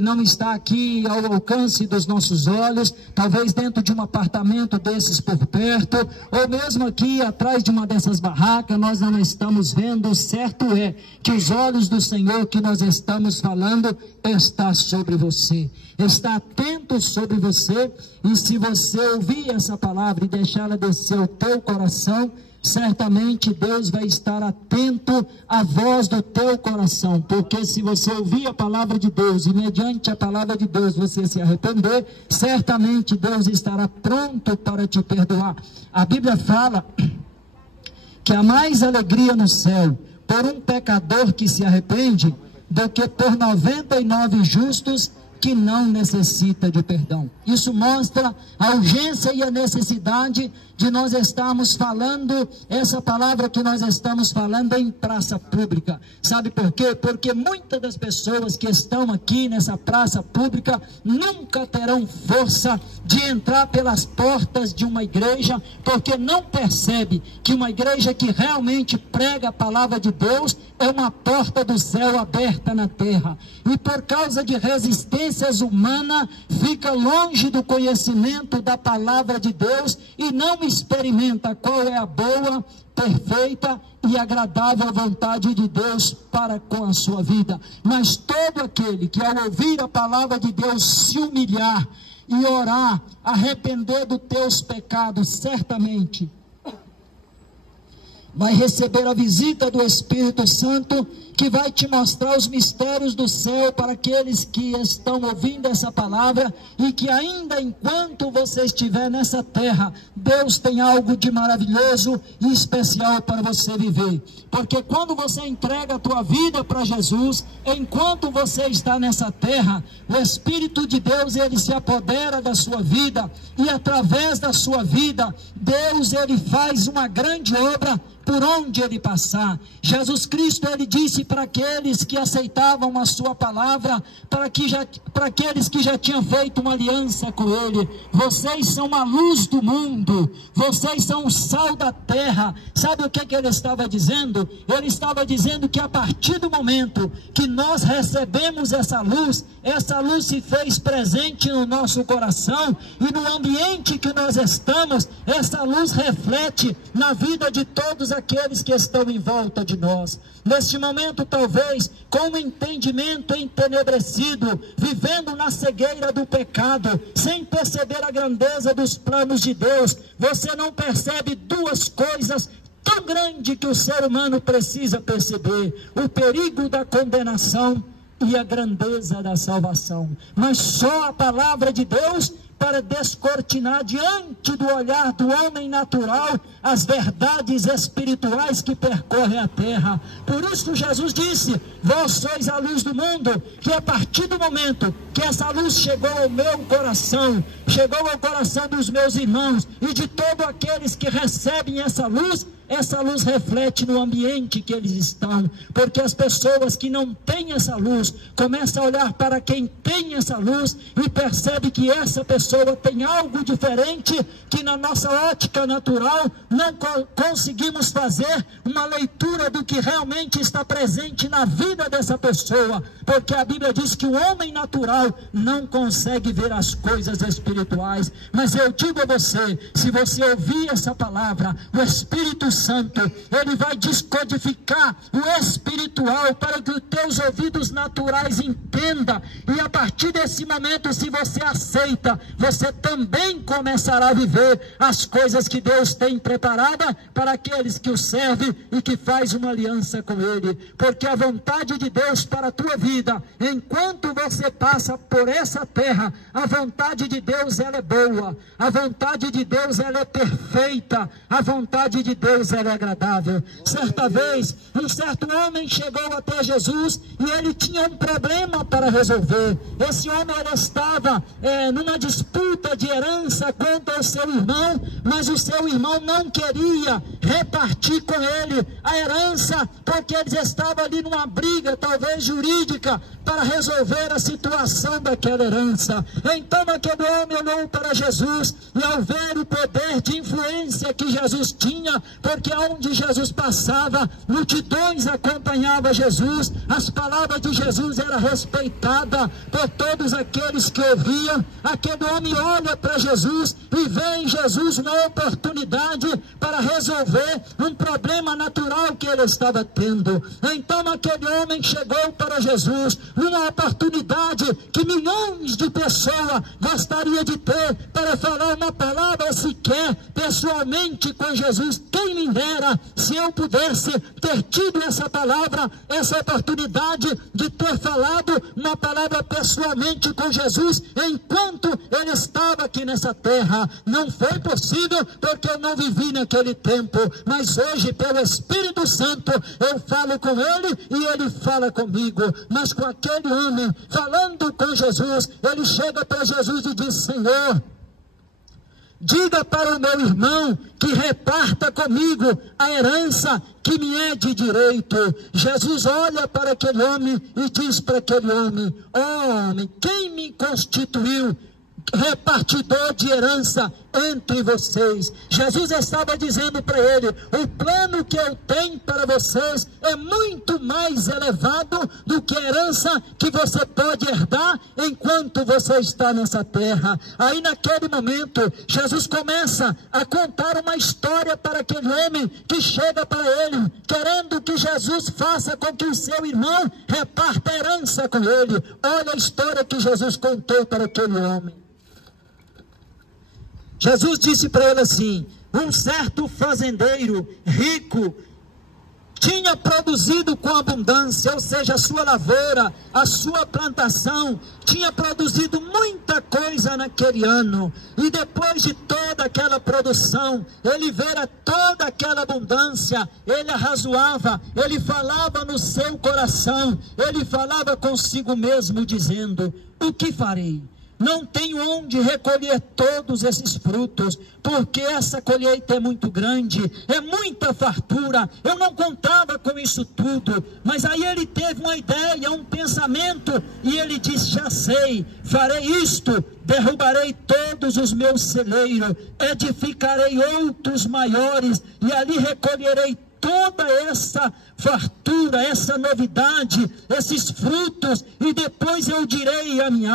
não está aqui ao alcance dos nossos olhos, talvez dentro de um apartamento desses por perto, ou mesmo aqui atrás de uma dessas barracas, nós não estamos vendo. Certo é que os olhos do Senhor que nós estamos falando está sobre você, está atento sobre você, e se você ouvir essa palavra e deixá-la descer o teu coração, certamente Deus vai estar atento à voz do teu coração, porque se você ouvir a palavra de Deus e mediante a palavra de Deus você se arrepender, certamente Deus estará pronto para te perdoar. A Bíblia fala que há mais alegria no céu por um pecador que se arrepende do que por 99 justos que não necessita de perdão. Isso mostra a urgência e a necessidade de nós estarmos falando essa palavra que nós estamos falando em praça pública. Sabe por quê? Porque muitas das pessoas que estão aqui nessa praça pública nunca terão força de entrar pelas portas de uma igreja, porque não percebe que uma igreja que realmente prega a palavra de Deus é uma porta do céu aberta na terra, e por causa de resistências humanas fica longe do conhecimento da palavra de Deus e não experimenta qual é a boa, perfeita e agradável vontade de Deus para com a sua vida. Mas todo aquele que ao ouvir a palavra de Deus se humilhar e orar, arrepender dos teus pecados, certamente vai receber a visita do Espírito Santo, que vai te mostrar os mistérios do céu para aqueles que estão ouvindo essa palavra, e que ainda enquanto você estiver nessa terra, Deus tem algo de maravilhoso e especial para você viver. Porque quando você entrega a tua vida para Jesus, enquanto você está nessa terra, o Espírito de Deus, ele se apodera da sua vida, e através da sua vida, Deus, ele faz uma grande obra por onde ele passar. Jesus Cristo, ele disse para aqueles que aceitavam a sua palavra, para aqueles que já tinham feito uma aliança com ele: vocês são a luz do mundo, vocês são o sal da terra. Sabe o que ele estava dizendo? Ele estava dizendo que a partir do momento que nós recebemos essa luz se fez presente no nosso coração, e no ambiente que nós estamos, essa luz reflete na vida de todos aqueles que estão em volta de nós. Neste momento, talvez com um entendimento entenebrecido, vivendo na cegueira do pecado, sem perceber a grandeza dos planos de Deus, você não percebe duas coisas tão grandes que o ser humano precisa perceber: o perigo da condenação e a grandeza da salvação. Mas só a palavra de Deus para descortinar diante do olhar do homem natural as verdades espirituais que percorrem a terra. Por isso Jesus disse: vós sois a luz do mundo. Que a partir do momento que essa luz chegou ao meu coração, chegou ao coração dos meus irmãos e de todos aqueles que recebem essa luz reflete no ambiente que eles estão, porque as pessoas que não têm essa luz começam a olhar para quem tem essa luz e percebe que essa pessoa tem algo diferente, que na nossa ótica natural não conseguimos fazer uma leitura do que realmente está presente na vida dessa pessoa, porque a Bíblia diz que o homem natural não consegue ver as coisas espirituais. Mas eu digo a você, se você ouvir essa palavra, o Espírito Santo, ele vai descodificar o espiritual para que os teus ouvidos naturais entendam, e a partir desse momento, se você aceita, você também começará a viver as coisas que Deus tem preparada para aqueles que o servem e que faz uma aliança com ele. Porque a vontade de Deus para a tua vida, enquanto você passa por essa terra, a vontade de Deus, ela é boa, a vontade de Deus, ela é perfeita, a vontade de Deus, ela é agradável. Certa vez, um certo homem chegou até Jesus e ele tinha um problema para resolver. Esse homem, ele estava numa disputa de herança contra o seu irmão, mas o seu irmão não queria repartir com ele a herança, porque eles estavam ali numa briga, talvez jurídica, para resolver a situação daquela herança. Então aquele homem olhou para Jesus, e ao ver o poder de influência que Jesus tinha, porque porque onde Jesus passava, multidões acompanhavam Jesus, as palavras de Jesus eram respeitadas por todos aqueles que ouviam. Aquele homem olha para Jesus e vê em Jesus uma oportunidade para resolver um problema natural que ele estava tendo. Então aquele homem chegou para Jesus, uma oportunidade que milhões de pessoas gostariam de ter para falar uma palavra sequer pessoalmente com Jesus. Quem me dera se eu pudesse ter tido essa palavra, essa oportunidade de ter falado uma palavra pessoalmente com Jesus enquanto ele estava aqui nessa terra. Não foi possível porque eu não vivi naquele tempo, mas hoje pelo Espírito Santo eu falo com ele e ele fala comigo. Mas com aquele homem falando com Jesus, ele chega para Jesus e diz: Senhor, diga para o meu irmão que reparta comigo a herança que me é de direito. Jesus olha para aquele homem e diz para aquele homem: oh, homem, quem me constituiu repartidor de herança entre vocês? Jesus estava dizendo para ele: o plano que eu tenho para vocês é muito mais elevado do que a herança que você pode herdar enquanto você está nessa terra. Aí naquele momento Jesus começa a contar uma história para aquele homem que chega para ele querendo que Jesus faça com que o seu irmão reparta a herança com ele. Olha a história que Jesus contou para aquele homem. Jesus disse para ele assim: um certo fazendeiro rico tinha produzido com abundância, ou seja, a sua lavoura, a sua plantação, tinha produzido muita coisa naquele ano. E depois de toda aquela produção, ele vera toda aquela abundância, ele arrazoava, ele falava no seu coração, ele falava consigo mesmo, dizendo: o que farei? Não tenho onde recolher todos esses frutos, porque essa colheita é muito grande, é muita fartura, eu não contava com isso tudo. Mas aí ele teve uma ideia, um pensamento, e ele disse: já sei, farei isto, derrubarei todos os meus celeiros, edificarei outros maiores, e ali recolherei toda essa fartura, essa novidade, esses frutos, e depois eu direi à minha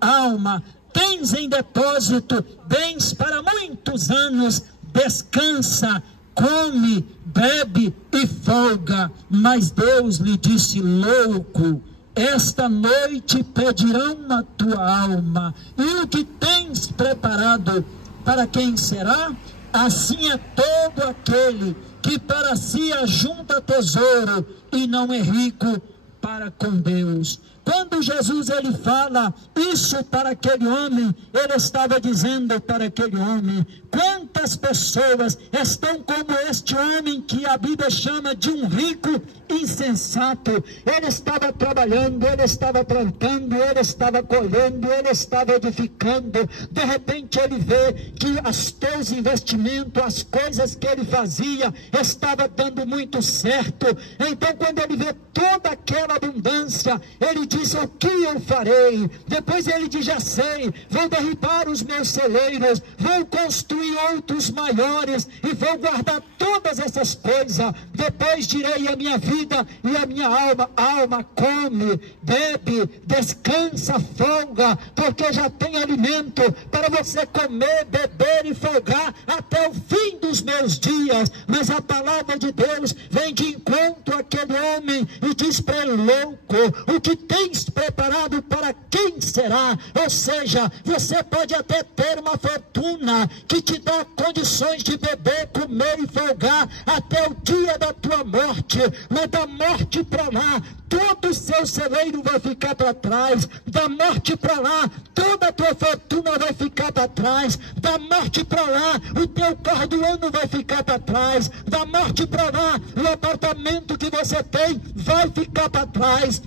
alma: tens em depósito bens para muitos anos, descansa, come, bebe e folga. Mas Deus lhe disse: louco, esta noite pedirão a tua alma, e o que tens preparado, para quem será? Assim é todo aquele que para si ajunta tesouro e não é rico para com Deus. Quando Jesus ele fala isso para aquele homem, ele estava dizendo para aquele homem: quantas pessoas estão como este homem que a Bíblia chama de um rico insensato? Ele estava trabalhando, ele estava plantando, ele estava colhendo, ele estava edificando. De repente ele vê que os teus investimentos, as coisas que ele fazia, estava dando muito certo. Então quando ele vê toda aquela abundância, ele diz: o que eu farei? Depois ele diz: já sei, vou derribar os meus celeiros, vou construir outros maiores e vou guardar todas essas coisas. Depois direi à minha vida e à minha alma: alma, come, bebe, descansa, folga, porque já tem alimento para você comer, beber e folgar até o fim dos meus dias. Mas a palavra de Deus vem de encontro àquele homem e diz para ele: louco, o que tens preparado para quem será? Ou seja, você pode até ter uma fortuna que te dá condições de beber, comer e folgar até o dia da tua morte, mas da morte para lá, todo o seu celeiro vai ficar para trás. Da morte para lá, toda a tua fortuna vai ficar para trás. Da morte para lá, o teu carro do ano vai ficar para trás. Da morte para lá, o apartamento que você tem vai ficar para trás.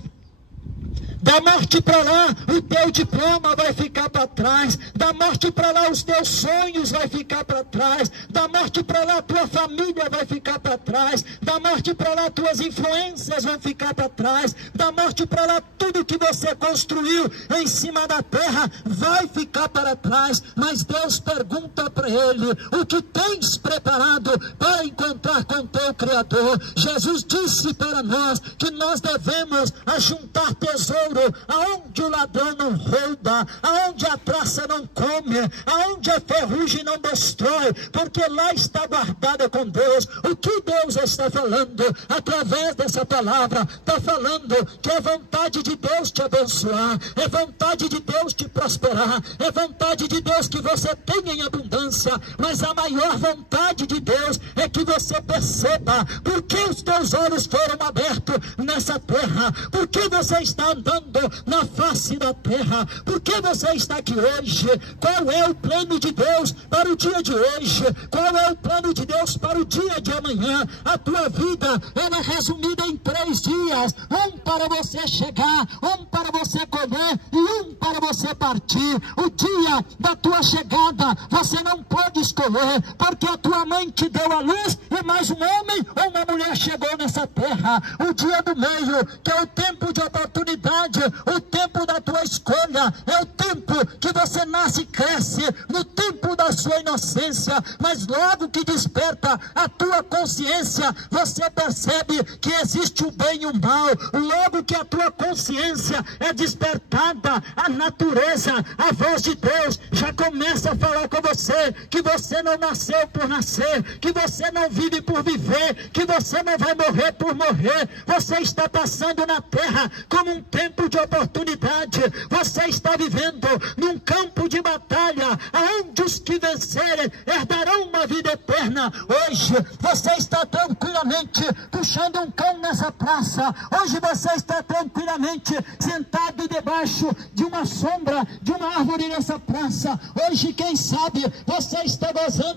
Da morte para lá, o teu diploma vai ficar para trás. Da morte para lá, os teus sonhos vai ficar para trás. Da morte para lá, tua família vai ficar para trás. Da morte para lá, tuas influências vão ficar para trás. Da morte para lá, tudo que você construiu em cima da terra vai ficar para trás. Mas Deus pergunta para ele: o que tens preparado para encontrar com teu Criador? Jesus disse para nós que nós devemos ajuntar tesouro aonde o ladrão não rouba, aonde a traça não come, aonde a ferrugem não destrói, porque lá está guardada com Deus. O que Deus está falando através dessa palavra? Está falando que é vontade de Deus te abençoar, é vontade de Deus te prosperar, é vontade de Deus que você tenha em abundância, mas a maior vontade de Deus é que você perceba por que os teus olhos foram abertos nessa terra, por que você está andando na face da terra, por que você está aqui hoje, qual é o plano de Deus para o dia de hoje, qual é o plano de Deus para o dia de amanhã. A tua vida, ela é resumida em 3 dias, um para você chegar, um para você colher e um para você partir. O dia da tua chegada, você não pode escolher, porque a tua mãe te deu a luz e mais um homem ou uma mulher chegou nessa terra. O dia do meio, que é o tempo de oportunidade, o tempo da tua escolha, é o tempo que você nasce e cresce, no tempo da sua inocência, mas logo que desperta a tua consciência, você percebe que existe o bem e o mal. Logo que a tua consciência é despertada, a natureza, a voz de Deus já começa a falar com você, que você não nasceu por nascer, que você não vive por viver, que você não vai morrer por morrer. Você está passando na terra como um tempo de oportunidade. Você está vivendo num campo de batalha, aonde os que vencerem herdarão uma vida eterna. Hoje você está tranquilamente puxando um cão nessa praça. Hoje você está tranquilamente sentado debaixo de uma sombra de uma árvore nessa praça. Hoje, quem sabe, você está gozando